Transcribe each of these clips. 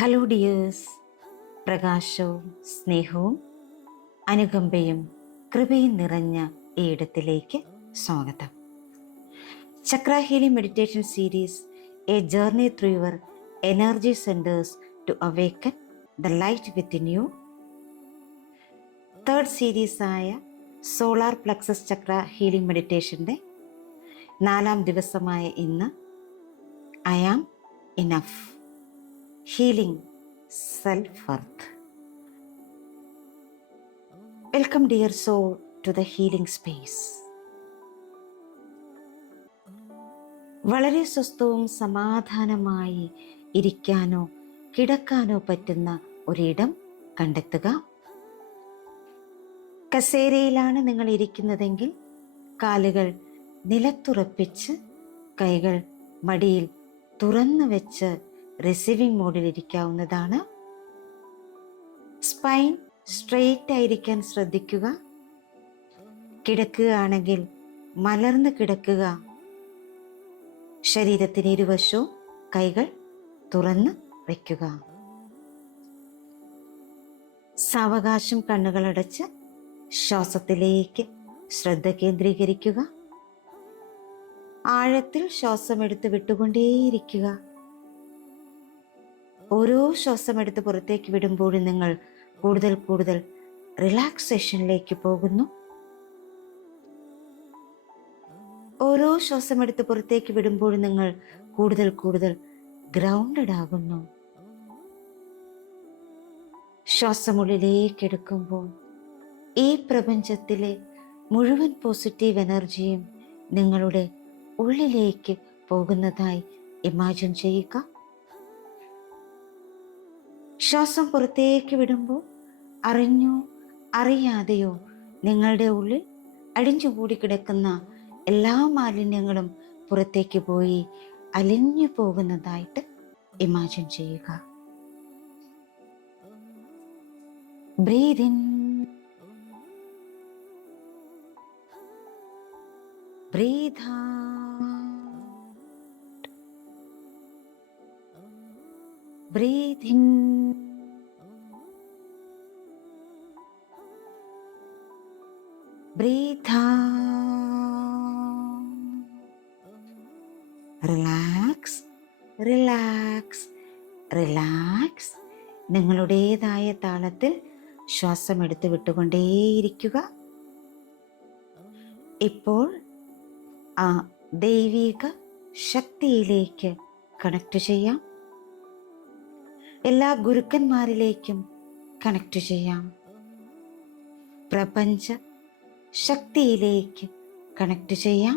Hello dears, പ്രകാശവും സ്നേഹവും അനുകമ്പയും കൃപയും നിറഞ്ഞ ഈ ഇടത്തിലേക്ക് സ്വാഗതം. Chakra healing meditation series, a journey through your energy centres to awaken the light within you. Third സീരീസായ സോളാർ പ്ലക്സസ് ചക്ര ഹീലിംഗ് മെഡിറ്റേഷൻ്റെ 4ാം ദിവസമായ ഇന്ന് I am enough, healing self worth. Welcome dear soul to the healing space. വളരെ സ്വസ്ഥവും സമാധാനമായി ഇരിക്കാനോ കിടക്കാനോ പറ്റുന്ന ഒരിടം കണ്ടെത്തുക. കസേരയിലാണ് നിങ്ങൾ ഇരിക്കുന്നതെങ്കിൽ കാലുകൾ നിലത്തുറപ്പിച്ച് കൈകൾ മടിയിൽ തുറന്നു വെച്ച് റിസീവിംഗ് മോഡിൽ ഇരിക്കാവുന്നതാണ്. സ്പൈൻ സ്ട്രെയിറ്റ് ആയിരിക്കാൻ ശ്രദ്ധിക്കുക. കിടക്കുകയാണെങ്കിൽ മലർന്ന് കിടക്കുക. ശരീരത്തിന് ഇരുവശവും കൈകൾ തുറന്ന് വയ്ക്കുക. സാവകാശം കണ്ണുകളടച്ച് ശ്വാസത്തിലേക്ക് ശ്രദ്ധ കേന്ദ്രീകരിക്കുക. ആഴത്തിൽ ശ്വാസമെടുത്ത് വിട്ടുകൊണ്ടേയിരിക്കുക. ഓരോ ശ്വാസമെടുത്ത് പുറത്തേക്ക് വിടുമ്പോഴും നിങ്ങൾ കൂടുതൽ കൂടുതൽ റിലാക്സേഷനിലേക്ക് പോകുന്നു. ഓരോ ശ്വാസമെടുത്ത് പുറത്തേക്ക് വിടുമ്പോഴും നിങ്ങൾ കൂടുതൽ കൂടുതൽ ഗ്രൗണ്ടഡ് ആകുന്നു. ശ്വാസമുള്ളിലേക്ക് എടുക്കുമ്പോൾ ഈ പ്രപഞ്ചത്തിലെ മുഴുവൻ പോസിറ്റീവ് എനർജിയും നിങ്ങളുടെ ഉള്ളിലേക്ക് പോകുന്നതായി ഇമാജിൻ ചെയ്യുക. ശ്വാസം പുറത്തേക്ക് വിടുമ്പോൾ അറിഞ്ഞോ അറിയാതെയോ നിങ്ങളുടെ ഉള്ളിൽ അടിഞ്ഞുകൂടി കിടക്കുന്ന എല്ലാ മാലിന്യങ്ങളും പുറത്തേക്ക് പോയി അലിഞ്ഞു പോകുന്നതായിട്ട് ഇമാജിൻ ചെയ്യുക. Breathe in, breathe out, breathe in, breathe out. Relax, relax, relax. നിങ്ങളുടേതായ താളത്തിൽ ശ്വാസം എടുത്ത് വിട്ടുകൊണ്ടേയിരിക്കുക. ഇപ്പോൾ ആ ദൈവിക ശക്തിയിലേക്ക് കണക്ട് ചെയ്യാം. എല്ലാ ഗുരുക്കന്മാരിലേക്കും കണക്ട് ചെയ്യാം. പ്രപഞ്ച ശക്തിയിലേക്ക് കണക്ട് ചെയ്യാം.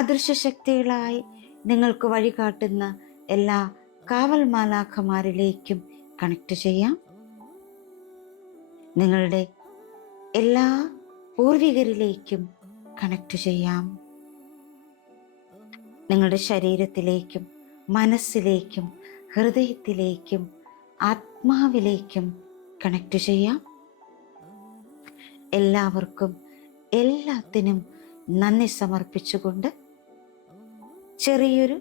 അദൃശ്യ ശക്തികളായി നിങ്ങൾക്ക് വഴികാട്ടുന്ന എല്ലാ കാവൽ മാലാഖമാരിലേക്കും കണക്ട് ചെയ്യാം. നിങ്ങളുടെ എല്ലാ പൂർവികരിലേക്കും കണക്ട് ചെയ്യാം. നിങ്ങളുടെ ശരീരത്തിലേക്കും മനസ്സിലേക്കും ഹൃദയത്തിലേക്കും ആത്മാവിലേക്കും കണക്ട് ചെയ്യാം. എല്ലാവർക്കും എല്ലാത്തിനും നന്ദി സമർപ്പിച്ചുകൊണ്ട് ചെറിയൊരു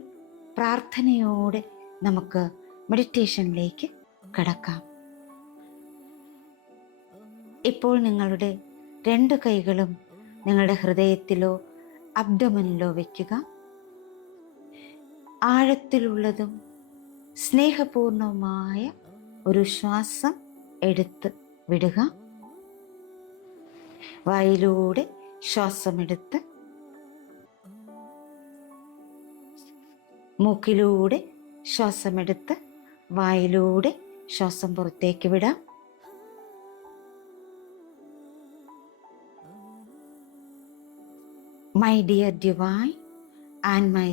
പ്രാർത്ഥനയോടെ നമുക്ക് മെഡിറ്റേഷനിലേക്ക് കടക്കാം. ഇപ്പോൾ നിങ്ങളുടെ 2 കൈകളും നിങ്ങളുടെ ഹൃദയത്തിലോ അബ്ഡമനിലോ വയ്ക്കുക. ആഴത്തിലുള്ളതും സ്നേഹപൂർണവുമായ ഒരു ശ്വാസം എടുത്ത് വിടുക. വായിലൂടെ ശ്വാസമെടുത്ത് മൂക്കിലൂടെ ശ്വാസമെടുത്ത് വായിലൂടെ ശ്വാസം പുറത്തേക്ക് വിടാം. My dear divine and my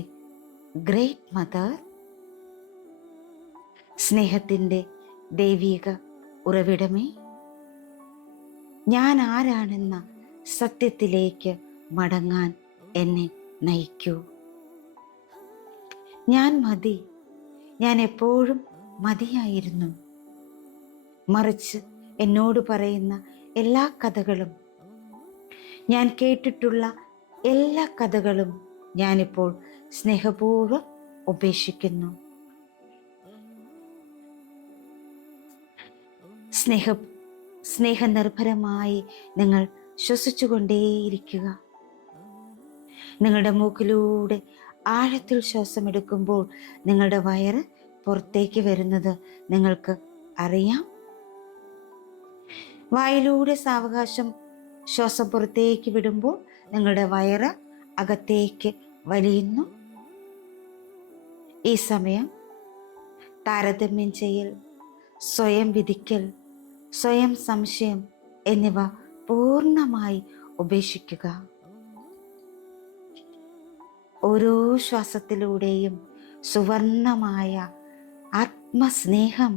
great mother, സ്നേഹത്തിൻ്റെ ദൈവിക ഉറവിടമേ, ഞാൻ ആരാണെന്ന സത്യത്തിലേക്ക് മടങ്ങാൻ എന്നെ നയിക്കൂ. ഞാൻ മതി, ഞാൻ എപ്പോഴും മതിയായിരുന്നു. മറിച്ച് എന്നോട് പറയുന്ന എല്ലാ കഥകളും, ഞാൻ കേട്ടിട്ടുള്ള എല്ലാ കഥകളും ഞാനിപ്പോൾ സ്നേഹപൂർവ്വം ഉപേക്ഷിക്കുന്നു. സ്നേഹനിർഭരമായി നിങ്ങൾ ശ്വസിച്ചുകൊണ്ടേയിരിക്കുക. നിങ്ങളുടെ മൂക്കിലൂടെ ആഴത്തിൽ ശ്വാസമെടുക്കുമ്പോൾ നിങ്ങളുടെ വയറ് പുറത്തേക്ക് വരുന്നത് നിങ്ങൾക്ക് അറിയാം. വായിലൂടെ സാവകാശം ശ്വാസം പുറത്തേക്ക് വിടുമ്പോൾ നിങ്ങളുടെ വയറ് അകത്തേക്ക് വലിയുന്നു. ഈ സമയം താരതമ്യം ചെയ്യൽ, സ്വയം വിധിക്കൽ, സ്വയം സംശയം എന്നിവ പൂർണ്ണമായി ഉപേക്ഷിക്കുക. ഓരോ ശ്വാസത്തിലൂടെയും സുവർണമായ ആത്മസ്നേഹം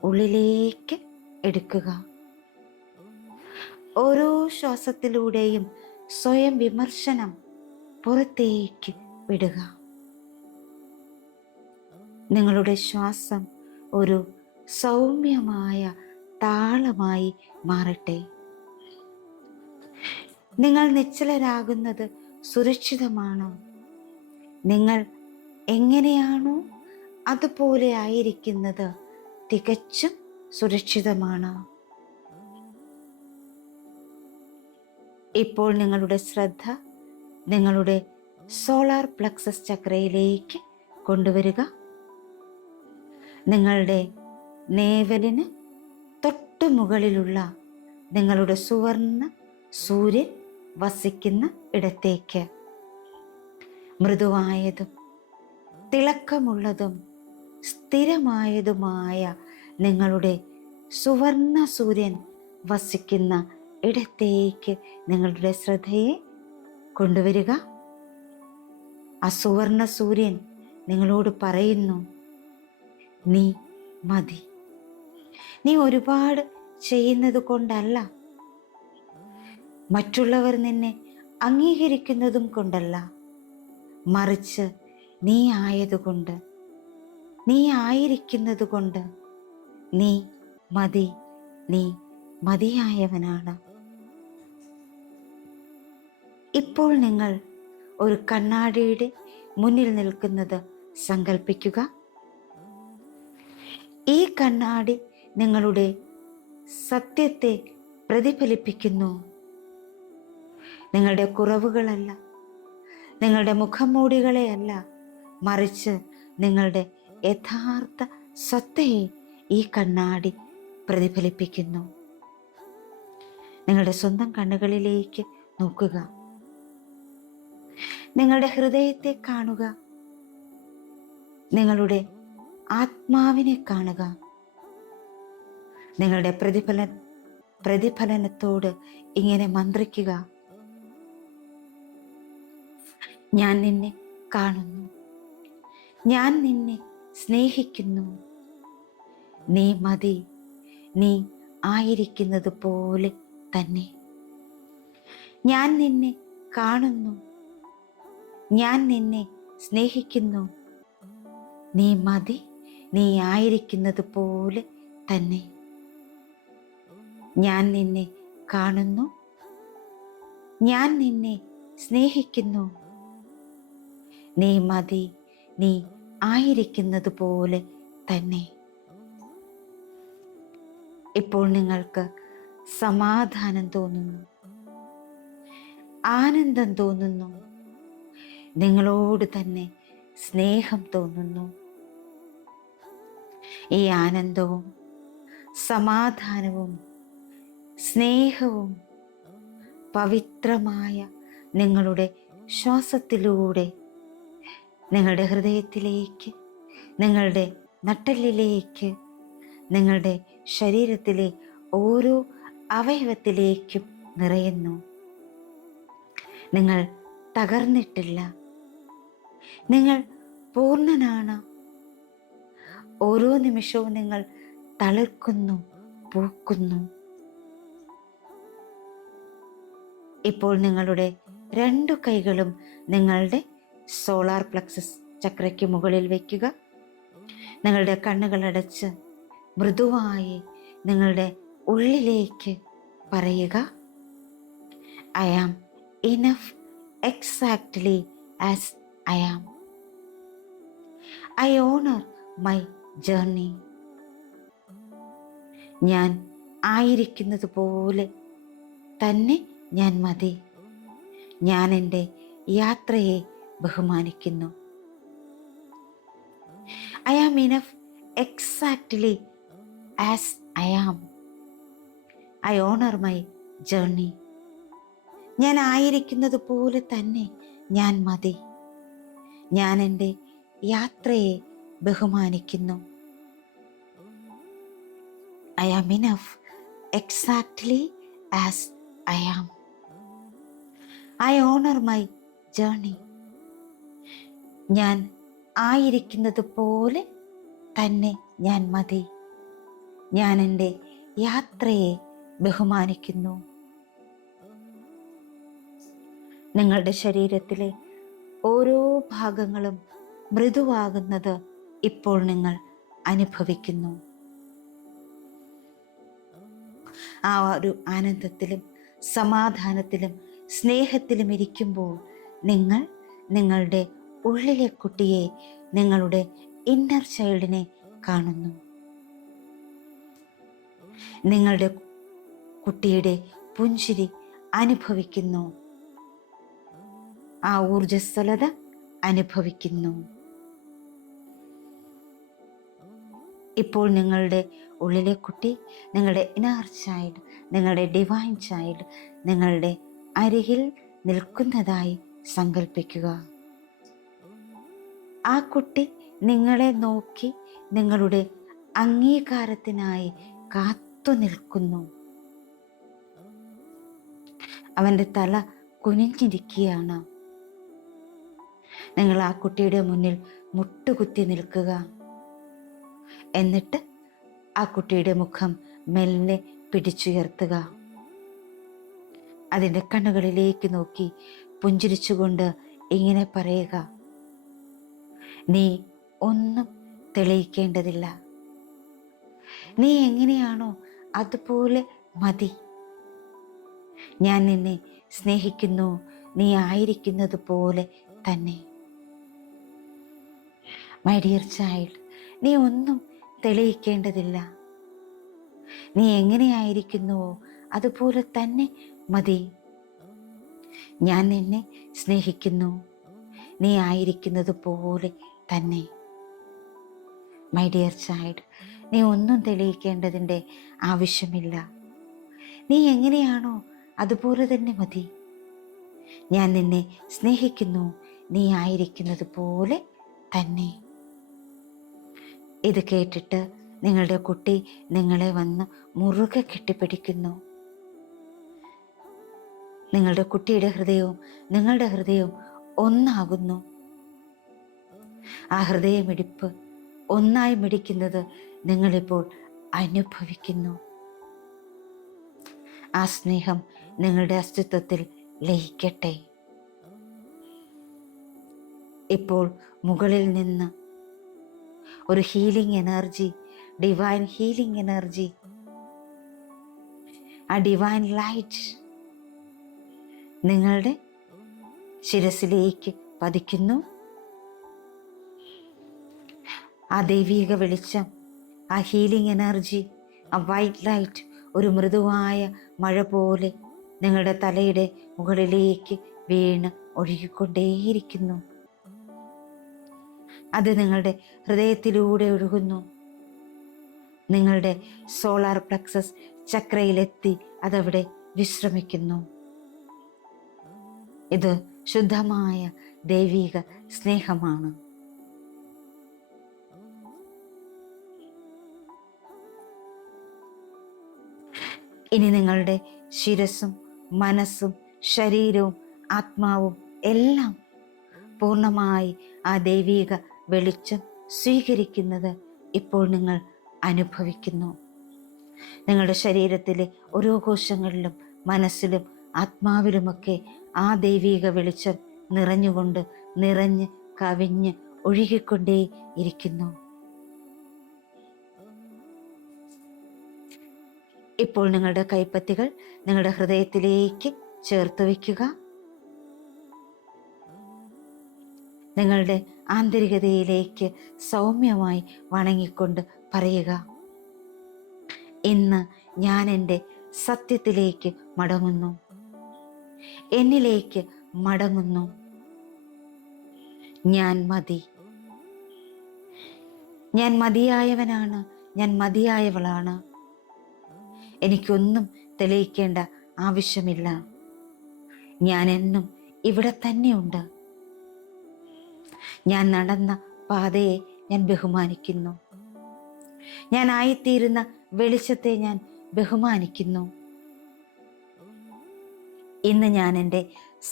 ഉള്ളിലേക്ക് എടുക്കുക. ഓരോ ശ്വാസത്തിലൂടെയും സ്വയം വിമർശനം പുറത്തേക്ക് വിടുക. നിങ്ങളുടെ ശ്വാസം ഒരു സൗമ്യമായ താളമായി മാറട്ടെ. നിങ്ങൾ നിശ്ചലരാകുന്നത് സുരക്ഷിതമാണ്. നിങ്ങൾ എങ്ങനെയാണോ അതുപോലെ ആയിരിക്കുന്നത് തികച്ചും സുരക്ഷിതമാണ്. ഇപ്പോൾ നിങ്ങളുടെ ശ്രദ്ധ നിങ്ങളുടെ സോളാർ പ്ലക്സസ് ചക്രയിലേക്ക് കൊണ്ടുവരിക. നിങ്ങളുടെ നേവലിന് തൊട്ടു മുകളിലുള്ള നിങ്ങളുടെ സുവർണ സൂര്യൻ വസിക്കുന്ന ഇടത്തേക്ക് മൃദുവായതും തിളക്കമുള്ളതും സ്ഥിരമായതുമായ നിങ്ങളുടെ സുവർണ സൂര്യൻ വസിക്കുന്ന ഇടത്തേക്ക് നിങ്ങളുടെ ശ്രദ്ധയെ കൊണ്ടുവരിക. ആ സുവർണ സൂര്യൻ നിങ്ങളോട് പറയുന്നു, നീ മതി. നീ ഒരുപാട് ചെയ്യുന്നത് കൊണ്ടല്ല, മറ്റുള്ളവർ നിന്നെ അംഗീകരിക്കുന്നതും കൊണ്ടല്ല, മറിച്ച് നീ ആയതുകൊണ്ട്, നീ ആയിരിക്കുന്നത് കൊണ്ട് നീ മതി, നീ മതിയായവനാണ്. ഇപ്പോൾ നിങ്ങൾ ഒരു കണ്ണാടിയുടെ മുന്നിൽ നിൽക്കുന്നത് സങ്കല്പിക്കുക. ഈ കണ്ണാടി നിങ്ങളുടെ സത്യത്തെ പ്രതിഫലിപ്പിക്കുന്നു. നിങ്ങളുടെ കുറവുകളല്ല, നിങ്ങളുടെ മുഖംമൂടികളെയല്ല, മറിച്ച് നിങ്ങളുടെ യഥാർത്ഥ സത്തയെ ഈ കണ്ണാടി പ്രതിഫലിപ്പിക്കുന്നു. നിങ്ങളുടെ സ്വന്തം കണ്ണുകളിലേക്ക് നോക്കുക. നിങ്ങളുടെ ഹൃദയത്തെ കാണുക. നിങ്ങളുടെ ആത്മാവിനെ കാണുക. നിങ്ങളുടെ പ്രതിഫലനത്തോട് ഇങ്ങനെ മന്ത്രിക്കുക: ഞാൻ നിന്നെ കാണുന്നു, ഞാൻ നിന്നെ സ്നേഹിക്കുന്നു, നീ മതി, നീ ആയിരിക്കുന്നത് പോലെ തന്നെ. ഞാൻ നിന്നെ കാണുന്നു, ഞാൻ നിന്നെ സ്നേഹിക്കുന്നു, നീ മതി, നീ ആയിരിക്കുന്നത് പോലെ തന്നെ. ഞാൻ നിന്നെ കാണുന്നു, ഞാൻ നിന്നെ സ്നേഹിക്കുന്നു, നീ മതി, നീ ആയിരിക്കുന്നത് പോലെ തന്നെ. ഇപ്പോൾ നിങ്ങൾക്ക് സമാധാനം തോന്നുന്നു, ആനന്ദം തോന്നുന്നു, നിങ്ങളോട് തന്നെ സ്നേഹം തോന്നുന്നു. ഈ ആനന്ദവും സമാധാനവും സ്നേഹവും പവിത്രമായ നിങ്ങളുടെ ശ്വാസത്തിലൂടെ നിങ്ങളുടെ ഹൃദയത്തിലേക്ക്, നിങ്ങളുടെ നട്ടെല്ലിലേക്ക്, നിങ്ങളുടെ ശരീരത്തിലെ ഓരോ അവയവത്തിലേക്കും നിറയുന്നു. നിങ്ങൾ തകർന്നിട്ടില്ല, നിങ്ങൾ പൂർണ്ണനാണ്. ഓരോ നിമിഷവും നിങ്ങൾ തളിർക്കുന്നു, പൂക്കുന്നു. ഇപ്പോൾ നിങ്ങളുടെ 2 കൈകളും നിങ്ങളുടെ സോളാർ പ്ലക്സസ് ചക്രയ്ക്ക് മുകളിൽ വയ്ക്കുക. നിങ്ങളുടെ കണ്ണുകൾ അടച്ച് മൃദുവായി നിങ്ങളുടെ ഉള്ളിലേക്ക് പറയുക: I am enough exactly as I am. I honour my journey. ഞാൻ ആയിരിക്കുന്നത് പോലെ തന്നെ ഞാൻ മതി. ഞാൻ എൻ്റെ യാത്രയെ ബഹുമാനിക്കുന്നു. I am enough exactly as I am. I honour my journey. ഞാൻ ആയിരിക്കുന്നത് പോലെ തന്നെ ഞാൻ മതി. ഞാൻ എൻ്റെ യാത്രയെ ബഹുമാനിക്കുന്നു. I am enough exactly as I am. I honour my journey. ഞാൻ ആയിരിക്കുന്നത് പോലെ തന്നെ ഞാൻ മതി. ഞാൻ എൻ്റെ യാത്രയെ ബഹുമാനിക്കുന്നു. നിങ്ങളുടെ ശരീരത്തിലെ ഓരോ ഭാഗങ്ങളും മൃദുവാകുന്നത് ഇപ്പോൾ നിങ്ങൾ അനുഭവിക്കുന്നു. ആ ഒരു ആനന്ദത്തിലും സമാധാനത്തിലും സ്നേഹത്തിലും ഇരിക്കുമ്പോൾ നിങ്ങൾ നിങ്ങളുടെ ഉള്ളിലെ കുട്ടിയെ, നിങ്ങളുടെ ഇന്നർ ചൈൽഡിനെ കാണുന്നു. നിങ്ങളുടെ കുട്ടിയുടെ പുഞ്ചിരി അനുഭവിക്കുന്നു. ആ ഊർജ്ജസ്വലത അനുഭവിക്കുന്നു. ഇപ്പോൾ നിങ്ങളുടെ ഉള്ളിലെ കുട്ടി, നിങ്ങളുടെ ഇന്നർ ചൈൽഡ്, നിങ്ങളുടെ ഡിവൈൻ ചൈൽഡ് നിങ്ങളുടെ അരികിൽ നിൽക്കുന്നതായി സങ്കല്പിക്കുക. ആ കുട്ടി നിങ്ങളെ നോക്കി നിങ്ങളുടെ അംഗീകാരത്തിനായി കാത്തു നിൽക്കുന്നു. അവൻ്റെ തല കുനിഞ്ഞിരിക്കുകയാണ്. നിങ്ങൾ ആ കുട്ടിയുടെ മുന്നിൽ മുട്ടുകുത്തി നിൽക്കുക. എന്നിട്ട് ആ കുട്ടിയുടെ മുഖം മെല്ലെ പിടിച്ചുയർത്തുക. അതിൻ്റെ കണ്ണുകളിലേക്ക് നോക്കി പുഞ്ചിരിച്ചുകൊണ്ട് ഇങ്ങനെ പറയുക: നീ ഒന്നും തെളിയിക്കേണ്ടതില്ല. നീ എങ്ങനെയാണോ അതുപോലെ മതി. ഞാൻ നിന്നെ സ്നേഹിക്കുന്നു. നീ ആയിരിക്കുന്നത് പോലെ തന്നെ. മൈ ഡിയർ ചൈൽഡ്, നീ ഒന്നും തെളിയിക്കേണ്ടതില്ല. നീ എങ്ങനെയായിരിക്കുന്നുവോ അതുപോലെ തന്നെ മതി. ഞാൻ നിന്നെ സ്നേഹിക്കുന്നു. നീ ആയിരിക്കുന്നത് പോലെ തന്നെ. മൈ ഡിയർ ചൈൽഡ്, നീ ഒന്നും തെളിയിക്കേണ്ടതിൻ്റെ ആവശ്യമില്ല. നീ എങ്ങനെയാണോ അതുപോലെ തന്നെ മതി. ഞാൻ നിന്നെ സ്നേഹിക്കുന്നു. നീ ആയിരിക്കുന്നത് പോലെ തന്നെ. ഇത് കേട്ടിട്ട് നിങ്ങളുടെ കുട്ടി നിങ്ങളെ വന്ന് മുറുകെ കെട്ടിപ്പിടിക്കുന്നു. നിങ്ങളുടെ കുട്ടിയുടെ ഹൃദയവും നിങ്ങളുടെ ഹൃദയവും ഒന്നാകുന്നു. ആ ഹൃദയമിടിപ്പ് ഒന്നായി മിടിക്കുന്നത് നിങ്ങളിപ്പോൾ അനുഭവിക്കുന്നു. ആ സ്നേഹം നിങ്ങളുടെ അസ്തിത്വത്തിൽ ലയിക്കട്ടെ. ഇപ്പോൾ മുകളിൽ നിന്ന് ഒരു healing energy, divine healing energy, ആ ഡിവൈൻ ലൈറ്റ് നിങ്ങളുടെ ശിരസിലേക്ക് പതിക്കുന്നു. ആ ദൈവിക വെളിച്ചം, ആ ഹീലിംഗ് എനർജി, ആ വൈറ്റ് ലൈറ്റ് ഒരു മൃദുവായ മഴ പോലെ നിങ്ങളുടെ തലയുടെ മുകളിലേക്ക് വീണ് ഒഴുകിക്കൊണ്ടേയിരിക്കുന്നു. അത് നിങ്ങളുടെ ഹൃദയത്തിലൂടെ ഒഴുകുന്നു. നിങ്ങളുടെ സോളാർ പ്ലക്സസ് ചക്രയിലെത്തി അതവിടെ വിശ്രമിക്കുന്നു. ഇത് ശുദ്ധമായ ദൈവിക സ്നേഹമാണ്. ഇനി നിങ്ങളുടെ ശിരസ്സും മനസ്സും ശരീരവും ആത്മാവും എല്ലാം പൂർണ്ണമായി ആ ദൈവിക വെളിച്ചം സ്വീകരിക്കുന്നത് ഇപ്പോൾ നിങ്ങൾ അനുഭവിക്കുന്നു. നിങ്ങളുടെ ശരീരത്തിലെ ഓരോ കോശങ്ങളിലും മനസ്സിലും ആത്മാവിലുമൊക്കെ ആ ദൈവിക വെളിച്ചം നിറഞ്ഞ് കവിഞ്ഞ് ഒഴുകിക്കൊണ്ടേ ഇരിക്കുന്നു. ഇപ്പോൾ നിങ്ങളുടെ കൈപ്പത്തികൾ നിങ്ങളുടെ ഹൃദയത്തിലേക്ക് ചേർത്ത് വയ്ക്കുക. നിങ്ങളുടെ ആന്തരികതയിലേക്ക് സൗമ്യമായി വണങ്ങിക്കൊണ്ട് പറയുക: ഇന്ന് ഞാൻ എൻ്റെ സത്യത്തിലേക്ക് മടങ്ങുന്നു, എന്നിലേക്ക് മടങ്ങുന്നു. ഞാൻ മതി, ഞാൻ മതിയായവനാണ്, ഞാൻ മതിയായവളാണ്. എനിക്കൊന്നും തെളിയിക്കേണ്ട ആവശ്യമില്ല. ഞാൻ എന്നും ഇവിടെ തന്നെയുണ്ട്. ഞാൻ നടന്ന പാതയെ ഞാൻ ബഹുമാനിക്കുന്നു. ഞാൻ ആയിത്തീരുന്ന വെളിച്ചത്തെ ഞാൻ ബഹുമാനിക്കുന്നു. ഇന്ന് ഞാൻ എൻ്റെ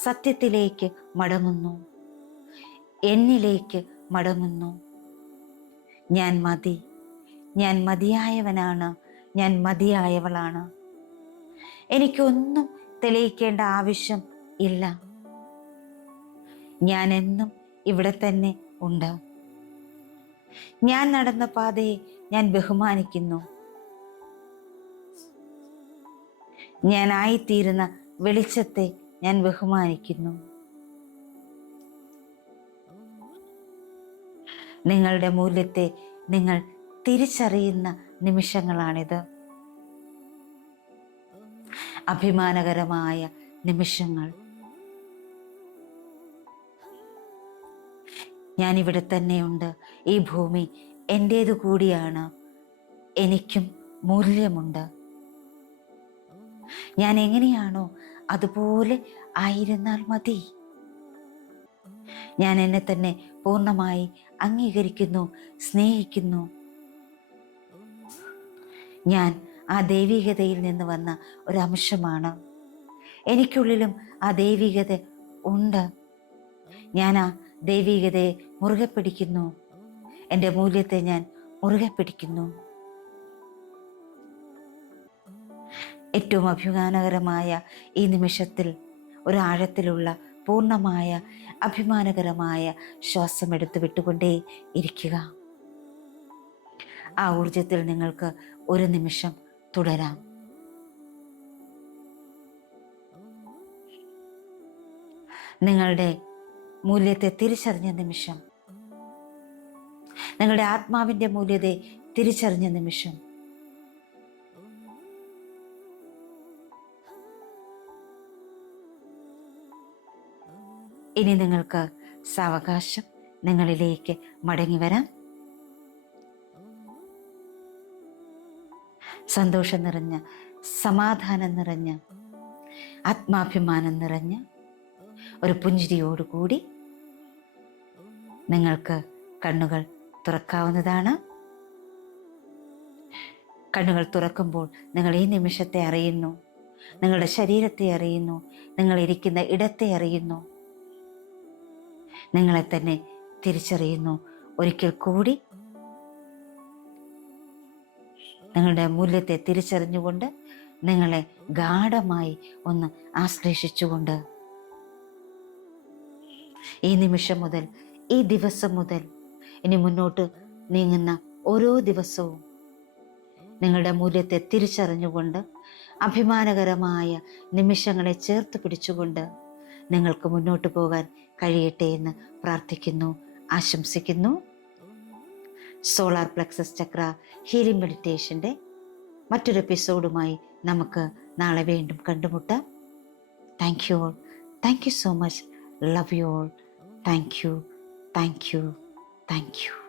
സത്യത്തിലേക്ക് മടങ്ങുന്നു, എന്നിലേക്ക് മടങ്ങുന്നു. ഞാൻ മതി, ഞാൻ മതിയായവനാണ്, ഞാൻ മതിയായവളാണ്. എനിക്കൊന്നും തെളിയിക്കേണ്ട ആവശ്യം ഇല്ല. ഞാൻ എന്നും ഇവിടെ തന്നെ ഉണ്ട്. ഞാൻ നടന്ന പാതയെ ഞാൻ ബഹുമാനിക്കുന്നു. ഞാൻ ആയിത്തീരുന്ന വെളിച്ചത്തെ ഞാൻ ബഹുമാനിക്കുന്നു. നിങ്ങളുടെ മൂല്യത്തെ നിങ്ങൾ തിരിച്ചറിയുന്ന നിമിഷങ്ങളാണിത്. അഭിമാനകരമായ നിമിഷങ്ങൾ. ഞാനിവിടെ തന്നെയുണ്ട്. ഈ ഭൂമി എൻ്റേതു കൂടിയാണ്. എനിക്കും മൂല്യമുണ്ട്. ഞാൻ എങ്ങനെയാണോ അതുപോലെ ആയിരുന്നാൽ മതി. ഞാൻ എന്നെ തന്നെ പൂർണ്ണമായി അംഗീകരിക്കുന്നു, സ്നേഹിക്കുന്നു. ഞാൻ ആ ദൈവികതയിൽ നിന്ന് വന്ന ഒരംശമാണ്. എനിക്കുള്ളിലും ആ ദൈവികത ഉണ്ട്. ഞാൻ ആ ദൈവികതയെ മുറുകെ പിടിക്കുന്നു. എൻ്റെ മൂല്യത്തെ ഞാൻ മുറുകെ പിടിക്കുന്നു. ഏറ്റവും അഭിമാനകരമായ ഈ നിമിഷത്തിൽ ഒരാഴത്തിലുള്ള പൂർണ്ണമായ അഭിമാനകരമായ ശ്വാസം എടുത്ത് വിട്ടുകൊണ്ടേ ഇരിക്കുക. ആ ഊർജത്തിൽ നിങ്ങൾക്ക് ഒരു നിമിഷം തുടരാം. നിങ്ങളുടെ മൂല്യത്തെ തിരിച്ചറിഞ്ഞ നിമിഷം, നിങ്ങളുടെ ആത്മാവിൻ്റെ മൂല്യത്തെ തിരിച്ചറിഞ്ഞ നിമിഷം. ഇനി നിങ്ങൾക്ക് സാവകാശം നിങ്ങളിലേക്ക് മടങ്ങി വരാം. സന്തോഷം നിറഞ്ഞ, സമാധാനം നിറഞ്ഞ, ആത്മാഭിമാനം നിറഞ്ഞ ഒരു പുഞ്ചിരിയോടുകൂടി നിങ്ങൾക്ക് കണ്ണുകൾ തുറക്കാവുന്നതാണ്. കണ്ണുകൾ തുറക്കുമ്പോൾ നിങ്ങൾ ഈ നിമിഷത്തെ അറിയുന്നു, നിങ്ങളുടെ ശരീരത്തെ അറിയുന്നു, നിങ്ങൾ ഇരിക്കുന്ന ഇടത്തെ അറിയുന്നു, നിങ്ങളെ തന്നെ തിരിച്ചറിയുന്നു. ഒരിക്കൽ കൂടി നിങ്ങളുടെ മൂല്യത്തെ തിരിച്ചറിഞ്ഞുകൊണ്ട് നിങ്ങളെ ഗാഢമായി ഒന്ന് ആശ്ലേഷിച്ചുകൊണ്ട് ഈ നിമിഷം മുതൽ, ഈ ദിവസം മുതൽ, ഇനി മുന്നോട്ട് നീങ്ങുന്ന ഓരോ ദിവസവും നിങ്ങളുടെ മൂല്യത്തെ തിരിച്ചറിഞ്ഞുകൊണ്ട് അഭിമാനകരമായ നിമിഷങ്ങളെ ചേർത്ത് പിടിച്ചുകൊണ്ട് നിങ്ങൾക്ക് മുന്നോട്ട് പോകാൻ കഴിയട്ടെ എന്ന് പ്രാർത്ഥിക്കുന്നു, ആശംസിക്കുന്നു. സോളാർ പ്ലക്സസ് ചക്ര ഹീലിംഗ് മെഡിറ്റേഷൻ്റെ മറ്റൊരു എപ്പിസോഡുമായി നമുക്ക് നാളെ വീണ്ടും കണ്ടുമുട്ടാം. Thank you all. Thank you so much. Love you all. Thank you, thank you, thank you.